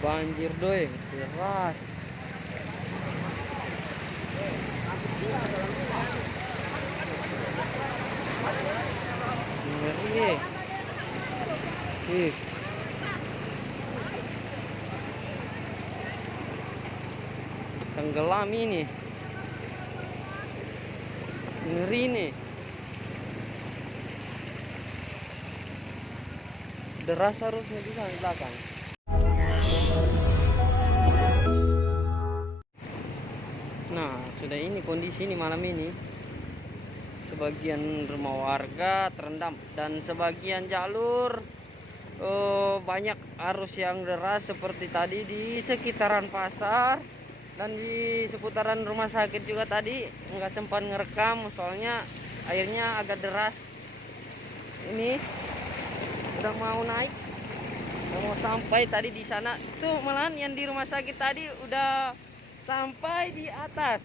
banjir doy, deras. Ngeri. Ih. Tenggelam ini. Ngeri nih. Deras harusnya di sana di belakang. Nah, sudah ini kondisi ini malam ini. Sebagian rumah warga terendam dan sebagian jalur banyak arus yang deras seperti tadi di sekitaran pasar dan di seputaran rumah sakit juga tadi nggak sempat ngerekam soalnya airnya agak deras. Ini udah mau naik, udah mau sampai tadi di sana tuh, malahan yang di rumah sakit tadi udah sampai di atas.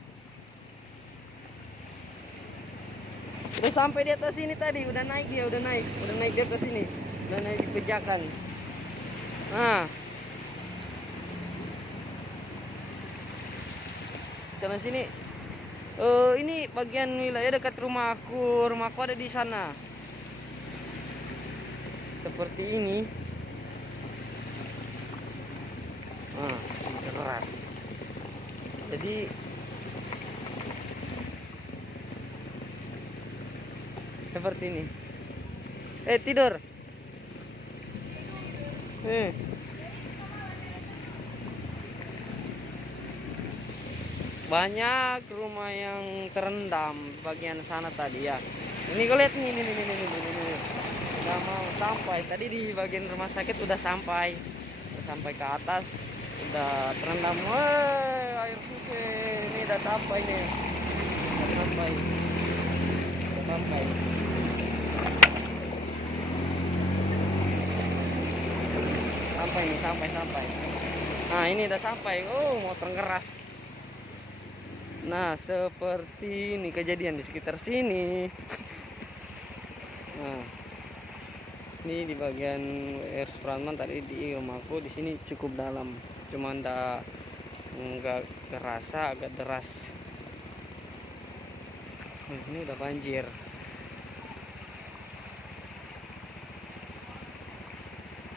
Udah sampai di atas ini tadi, udah naik dia, udah naik di atas ini, udah naik di pejakan. Nah, sekarang sini, ini bagian wilayah dekat rumahku ada di sana. Seperti ini. Nah, deras. Jadi seperti ini. Tidur. Banyak rumah yang terendam bagian sana tadi ya. Ini kau lihat nih, ini. Udah mau sampai. Tadi di bagian rumah sakit udah sampai ke atas, udah terendam. Wah, air sungai ini udah sampai nih. Udah sampai. Sampai. Nah, ini udah sampai. Oh, mau tergeras. Nah, seperti ini kejadian di sekitar sini. Nah, ini di bagian air Supratman tadi di rumahku di sini cukup dalam, cuman nggak kerasa, agak deras. Ini udah banjir.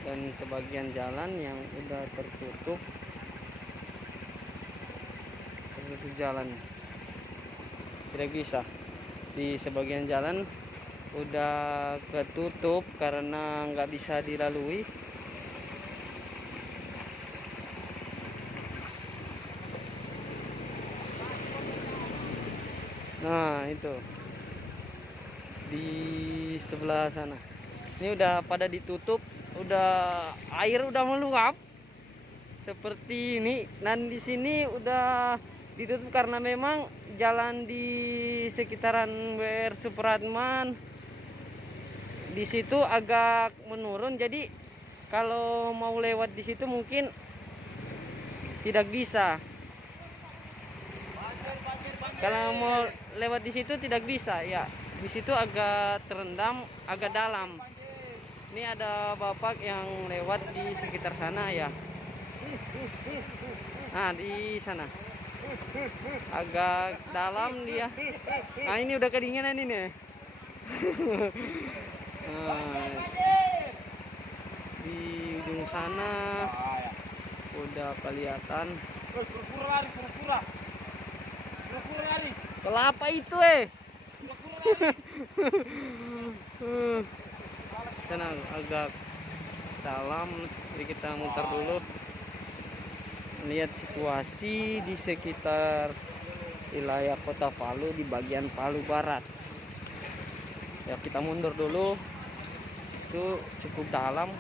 Dan sebagian jalan yang udah tertutup jalan, tidak bisa. Di sebagian jalan udah ketutup karena nggak bisa dilalui. Nah, itu di sebelah sana ini udah pada ditutup, air udah meluap seperti ini. Dan di sini udah ditutup karena memang jalan di sekitaran WR Supratman di situ agak menurun, jadi kalau mau lewat di situ mungkin tidak bisa. Kalau mau lewat di situ tidak bisa ya. Di situ agak terendam, agak dalam. Ini ada bapak yang lewat di sekitar sana ya. Nah, di sana agak dalam dia. Nah, ini udah kedinginan ini. Nah, di ujung sana udah kelihatan. Kelapa itu sana agak dalam, jadi kita muter dulu lihat situasi di sekitar wilayah Kota Palu di bagian Palu Barat. Ya, kita mundur dulu, itu cukup dalam.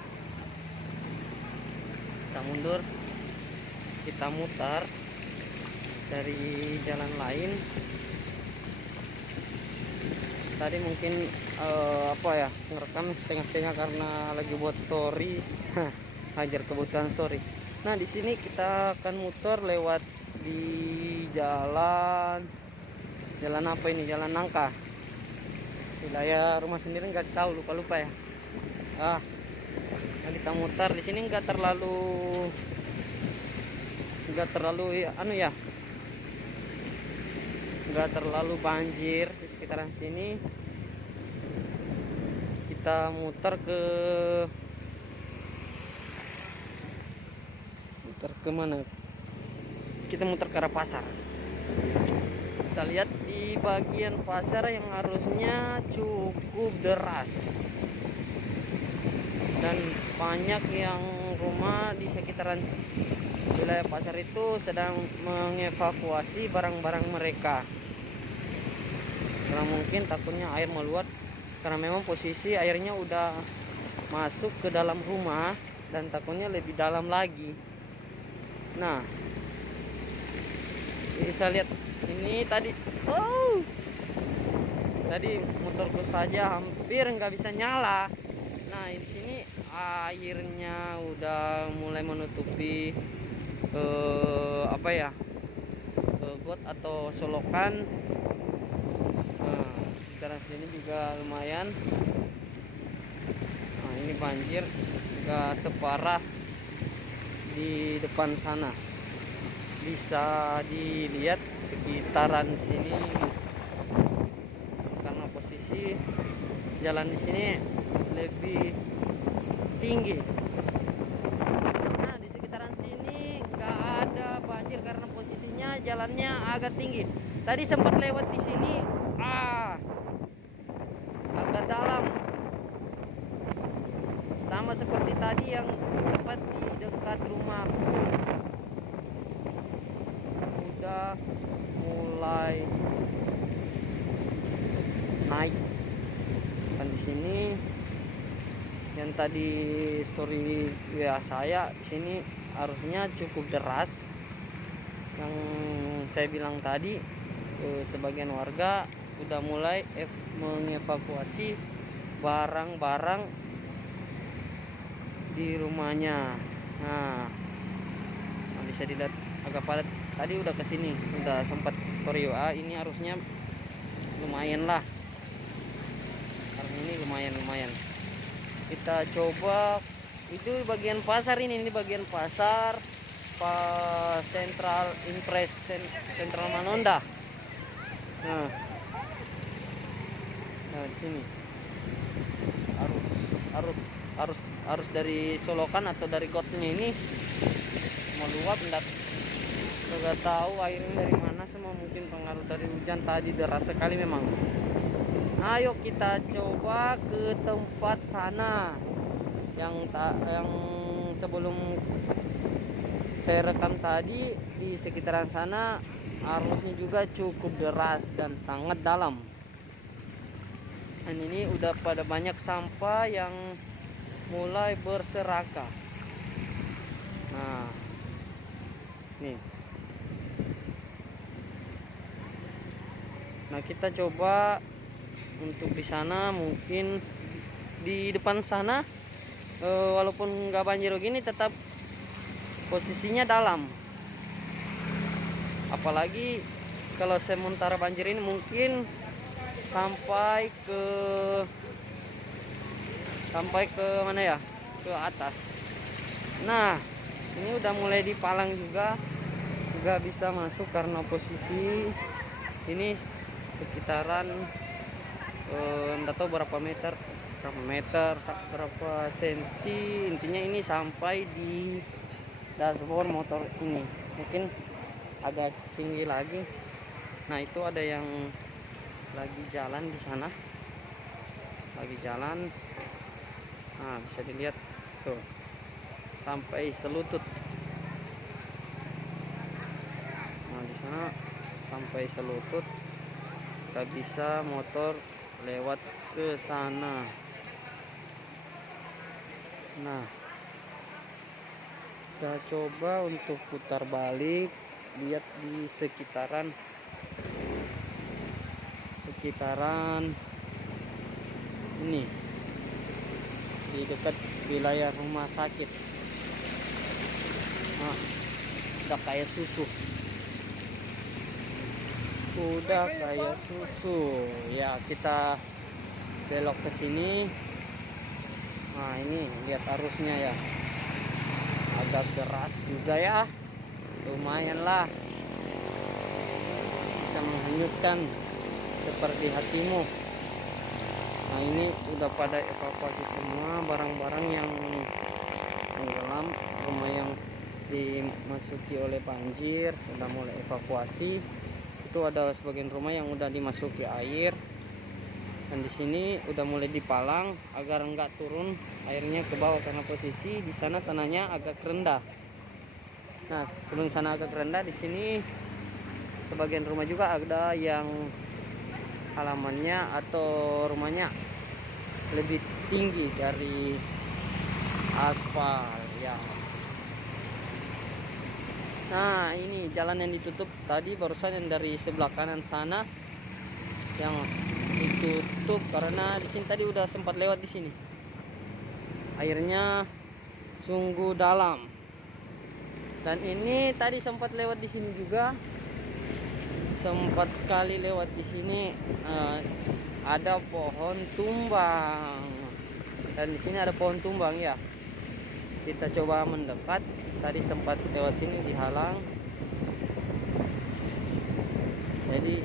Kita mundur, kita mutar dari jalan lain. Tadi mungkin ngerekam setengah-setengah karena lagi buat story. Hajar kebutuhan story. Nah, di sini kita akan muter lewat di jalan apa ini? Jalan Nangka. Wilayah rumah sendiri nggak tahu, lupa ya. Nah, kita mutar di sini nggak terlalu nggak terlalu nggak terlalu banjir di sekitaran sini. Kita muter ke mana? Kita muter ke arah pasar. Kita lihat di bagian pasar yang harusnya cukup deras dan banyak yang rumah di sekitaran wilayah pasar itu sedang mengevakuasi barang-barang mereka, karena mungkin takutnya air meluap, karena memang posisi airnya udah masuk ke dalam rumah dan takutnya lebih dalam lagi. Nah, bisa lihat ini tadi motorku saja hampir nggak bisa nyala. Nah, di sini airnya udah mulai menutupi got atau solokan. Nah, sekarang sini juga lumayan. Nah, ini banjir nggak separah di depan sana. Bisa dilihat sekitaran sini karena posisi jalan di sini lebih tinggi. Nah, di sekitaran sini nggak ada banjir karena posisinya jalannya agak tinggi. Tadi sempat lewat di sini, agak dalam, sama seperti tadi yang tepat di dekat rumahku. Udah mulai naik. Kan di sini yang tadi story WA saya, di sini arusnya cukup deras. Yang saya bilang tadi, sebagian warga udah mulai mengevakuasi barang-barang di rumahnya. Nah, bisa dilihat agak padat. Tadi udah kesini, udah sempat story WA. Ini arusnya lumayan lah, karena ini lumayan. Kita coba itu bagian pasar ini bagian pasar Central Impres Central Manonda. Nah, di sini arus dari solokan atau dari gotnya ini meluap, nggak tahu airnya dari mana. Semua mungkin pengaruh dari hujan tadi deras sekali memang. Ayo kita coba ke tempat sana yang sebelum saya rekam tadi. Di sekitaran sana arusnya juga cukup deras dan sangat dalam. Dan ini udah pada banyak sampah yang mulai berserakan. Nah, nih. Nah, kita coba untuk di sana, mungkin di depan sana walaupun nggak banjir begini tetap posisinya dalam. Apalagi kalau sementara banjir ini mungkin sampai ke mana ya, ke atas. Nah, ini udah mulai dipalang juga, nggak bisa masuk karena posisi ini sekitaran enggak tahu berapa meter, berapa senti. Intinya ini sampai di dashboard motor ini, mungkin agak tinggi lagi. Nah, itu ada yang lagi jalan di sana, lagi jalan. Nah, bisa dilihat tuh sampai selutut. Nah, di sana sampai selutut, nggak bisa motor lewat ke sana. Nah, kita coba untuk putar balik, lihat di sekitaran ini, di dekat wilayah rumah sakit. Nah, udah kayak susu. Ya, kita belok ke sini. Nah, ini lihat arusnya ya, agak deras juga ya. lumayan lah bisa menghanyutkan seperti hatimu. Nah ini udah pada evakuasi semua barang-barang yang tenggelam, rumah yang dimasuki oleh banjir sudah mulai evakuasi. Itu ada sebagian rumah yang udah dimasuki air, dan di sini udah mulai dipalang agar enggak turun airnya ke bawah karena posisi di sana tanahnya agak rendah. Nah sebelum sana agak rendah, di sini sebagian rumah juga ada yang halamannya atau rumahnya lebih tinggi dari aspal ya. Nah ini jalan yang ditutup tadi barusan, yang dari sebelah kanan sana yang ditutup karena di sini tadi udah sempat lewat di sini. Airnya sungguh dalam. Dan ini tadi sempat lewat di sini juga. Sempat sekali lewat di sini, ada pohon tumbang. Dan di sini ada pohon tumbang ya. Kita coba mendekat. Tadi sempat lewat sini dihalang. Jadi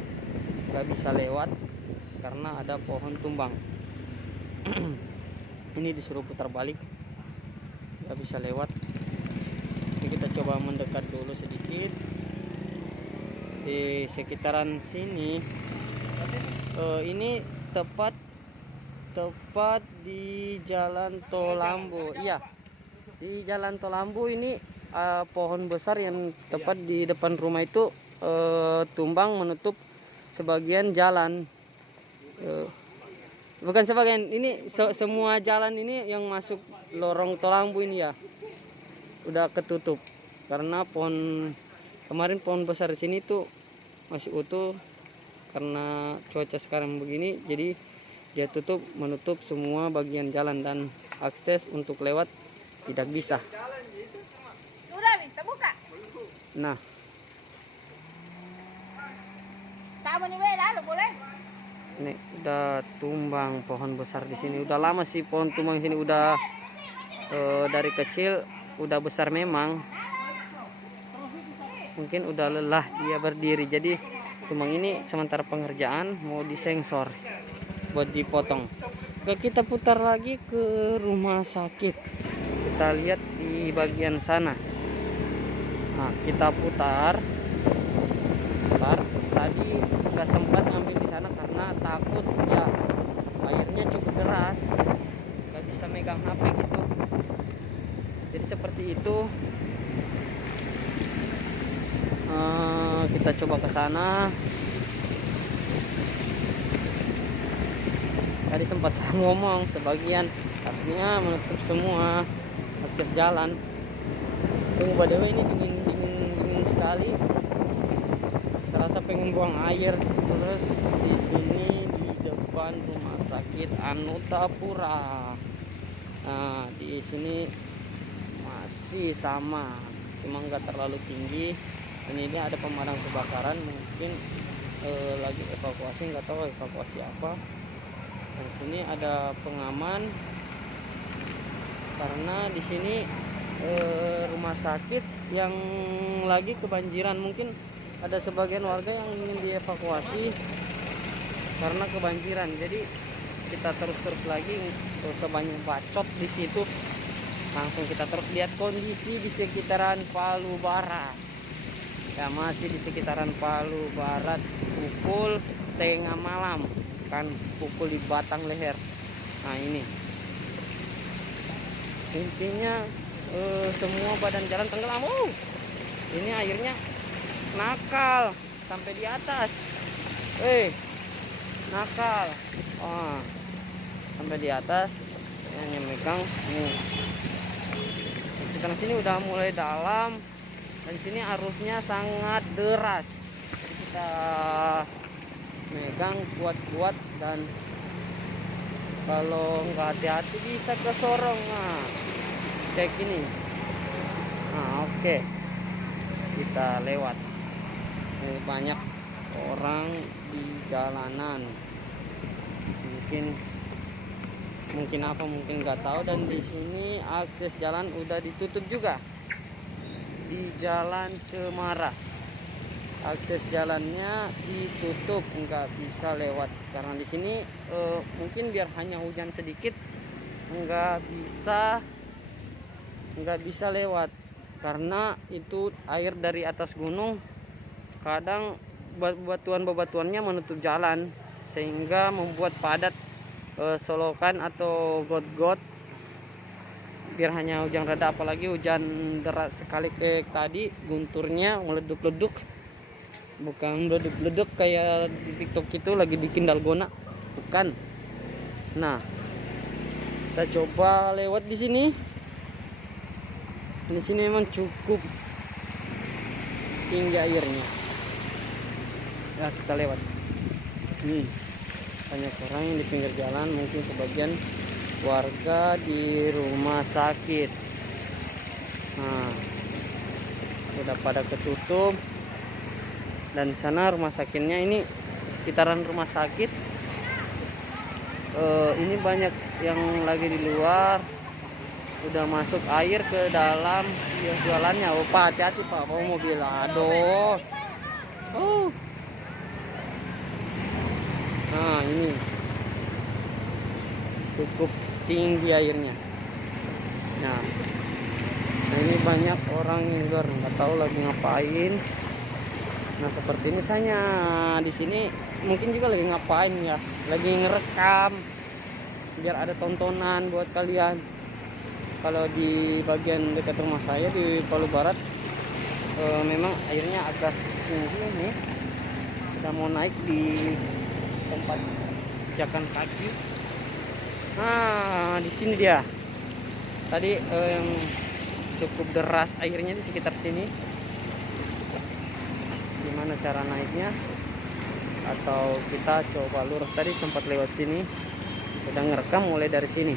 nggak bisa lewat karena ada pohon tumbang. Ini disuruh putar balik, nggak bisa lewat. Jadi kita coba mendekat dulu sedikit. Di sekitaran sini ini tepat di Jalan Tol Lambu. Iya, di Jalan Tol Lambu ini pohon besar yang tepat di depan rumah itu tumbang menutup sebagian jalan. Bukan sebagian, ini semua jalan ini yang masuk lorong Tol Lambu ini ya udah ketutup karena kemarin pohon besar di sini tuh masih utuh. Karena cuaca sekarang begini, jadi dia menutup semua bagian jalan dan akses untuk lewat tidak bisa. Nah, ini udah tumbang pohon besar di sini. Udah lama sih pohon tumbang di sini, udah dari kecil udah besar memang. Mungkin udah lelah dia berdiri, jadi tumbang ini sementara pengerjaan mau disengsor buat dipotong. Oke, kita putar lagi ke rumah sakit. Kita lihat di bagian sana. Nah, kita putar. Tadi nggak sempat ngambil di sana karena takut ya, airnya cukup deras, nggak bisa megang HP gitu. Jadi seperti itu. Kita coba ke sana. Tadi sempat saya ngomong sebagian artinya menutup semua akses jalan. Tunggu btw, ini dingin sekali. Saya rasa pengen buang air. Terus di sini di depan rumah sakit Anutapura. Nah di sini masih sama, cuma nggak terlalu tinggi. Dan ini ada pemadam kebakaran, mungkin lagi evakuasi, nggak tahu evakuasi apa. Dan di sini ada pengaman karena di sini rumah sakit yang lagi kebanjiran. Mungkin ada sebagian warga yang ingin dievakuasi karena kebanjiran. Jadi kita terus lagi, nggak usah banyak bacot di situ. Langsung kita terus lihat kondisi di sekitaran Palu Barat. Ya, masih di sekitaran Palu Barat, pukul tengah malam, kan pukul di batang leher. Nah ini intinya semua badan jalan tenggelam. Ini airnya nakal sampai di atas. Nakal. Sampai di atas. Hanya megang. Sekarang sini udah mulai dalam. Dan sini arusnya sangat deras. Jadi kita megang kuat-kuat, dan kalau nggak hati-hati bisa kesorong. Nah, kayak gini. Nah, oke. Kita lewat. Ini banyak orang di jalanan. Mungkin apa, mungkin nggak tahu. Dan di sini akses jalan udah ditutup juga. di Jalan Cemara. Akses jalannya ditutup, nggak bisa lewat karena di sini mungkin biar hanya hujan sedikit nggak bisa lewat karena itu air dari atas gunung, kadang bebatuannya menutup jalan sehingga membuat padat solokan atau got-got. Biar hanya hujan reda, apalagi hujan deras sekali kayak tadi, gunturnya meleduk-leduk, bukan meleduk-leduk kayak di TikTok itu lagi bikin dalgona, bukan. Nah, kita coba lewat di sini. Di sini memang cukup tinggi airnya. Ya, kita lewat. Banyak orang yang di pinggir jalan, mungkin sebagian warga di rumah sakit. Nah, udah pada ketutup. Dan sana rumah sakitnya, ini sekitaran rumah sakit. Ini banyak yang lagi di luar, udah masuk air ke dalam jualannya. Oh Pak, hati-hati Pak, mau mobil. Aduh. Nah, ini cukup tinggi airnya. Nah, ini banyak orang yang luar, nggak tahu lagi ngapain. Nah, seperti ini saya di sini mungkin juga lagi ngapain ya, lagi ngerekam biar ada tontonan buat kalian. Kalau di bagian dekat rumah saya di Palu Barat memang airnya agak tinggi nih, kita mau naik di tempat pijakan kaki. Nah, di sini dia tadi cukup deras airnya di sekitar sini. Gimana cara naiknya, atau kita coba lurus? Tadi sempat lewat sini, udah ngerekam mulai dari sini.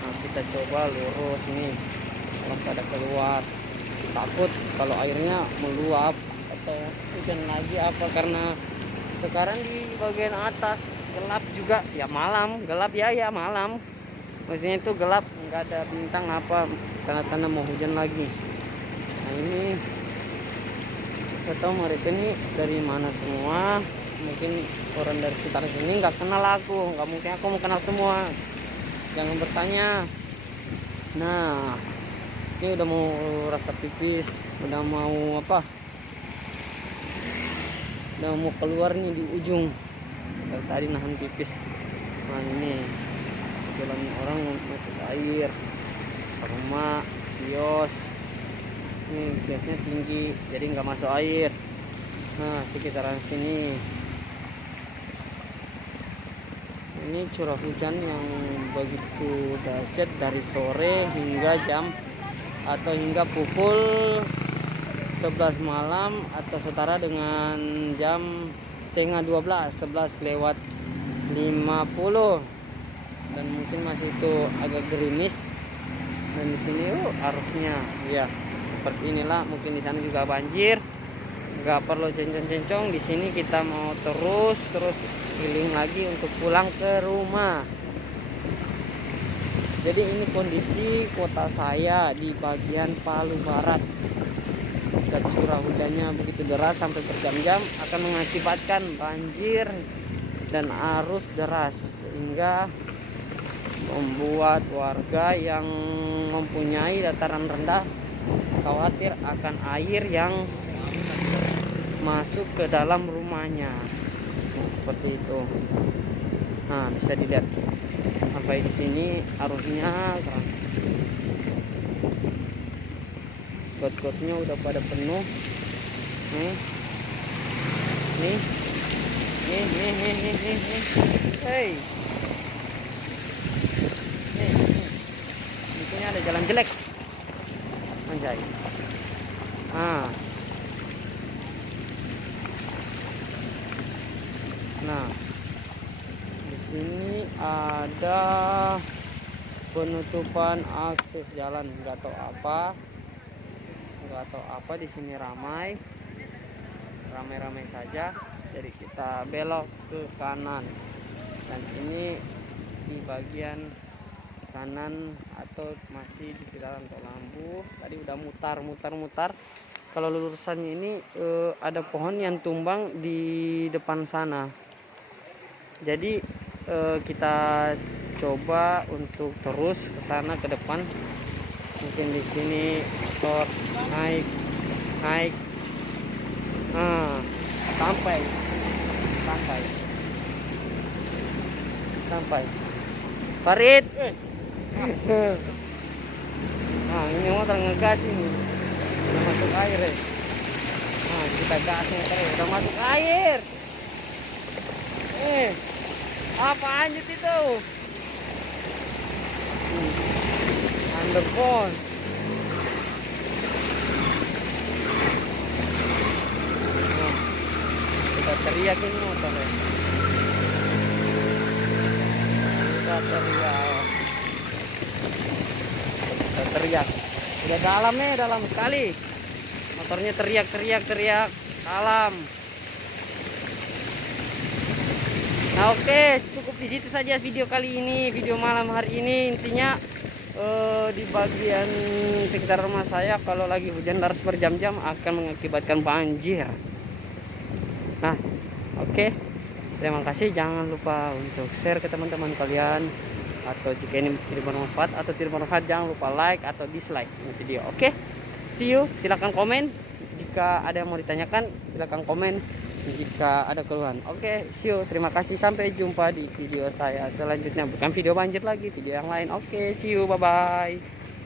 Nah, kita coba lurus nih, orang pada keluar. Takut kalau airnya meluap atau hujan lagi apa, karena sekarang di bagian atas gelap juga ya, malam gelap ya malam, maksudnya itu gelap, nggak ada bintang apa, tanda-tanda mau hujan lagi. Nah, ini atau mereka ini dari mana semua, mungkin orang dari sekitar sini nggak kenal aku, nggak mungkin aku mau kenal semua, jangan bertanya. Nah, ini udah mau rasa pipis, udah mau apa, udah mau keluar nih di ujung. Dari tadi nahan pipis. Nah, ini jalan orang masuk air, rumah, kios. Ini biasanya tinggi, jadi nggak masuk air. Nah, sekitaran sini ini curah hujan yang begitu dahsyat dari sore hingga hingga pukul 11 malam, atau setara dengan jam setengah 12, 11 lewat 50, dan mungkin masih itu agak gerimis. Dan di sini arusnya ya seperti inilah. Mungkin di sana juga banjir, nggak perlu cencong-cencong. Di sini kita mau terus keliling lagi untuk pulang ke rumah. Jadi ini kondisi kota saya di bagian Palu Barat. Dan curah hujannya begitu deras sampai berjam-jam akan mengakibatkan banjir dan arus deras, sehingga membuat warga yang mempunyai dataran rendah khawatir akan air yang masuk ke dalam rumahnya. Seperti itu. Nah, bisa dilihat sampai di sini arusnya got-gotnya udah pada penuh. Nih. Hey. Nih. Di sini ada jalan jelek. Anjay. Nah, di sini ada penutupan akses jalan, nggak tahu apa di sini ramai saja. Jadi kita belok ke kanan, dan ini di bagian kanan atau masih di sekitaran Tol Lampu. Tadi udah mutar. Kalau lurusannya ini ada pohon yang tumbang di depan sana. Jadi kita coba untuk terus ke sana ke depan. Mungkin di sini motor naik. Nah, sampai. Farid. Nah, ini motor ngegas ini. Udah masuk air ya. Nah, kita gas motor udah masuk air. Apa anjir itu? Underbone. Nah, kita teriak ini motor ya. Kita teriak. Udah dalam nih, dalam sekali. Motornya teriak alam. Nah, oke, cukup di situ saja video kali ini, video malam hari ini. Intinya di bagian sekitar rumah saya kalau lagi hujan deras berjam-jam akan mengakibatkan banjir. Nah, oke. Terima kasih, jangan lupa untuk share ke teman-teman kalian, atau jika ini tidak bermanfaat atau tidak bermanfaat jangan lupa like atau dislike ini video. Oke, see you. Silahkan komen jika ada yang mau ditanyakan, silahkan komen jika ada keluhan. Oke, see you. Terima kasih, sampai jumpa di video saya selanjutnya, bukan video banjir lagi, video yang lain. Oke, see you, bye bye.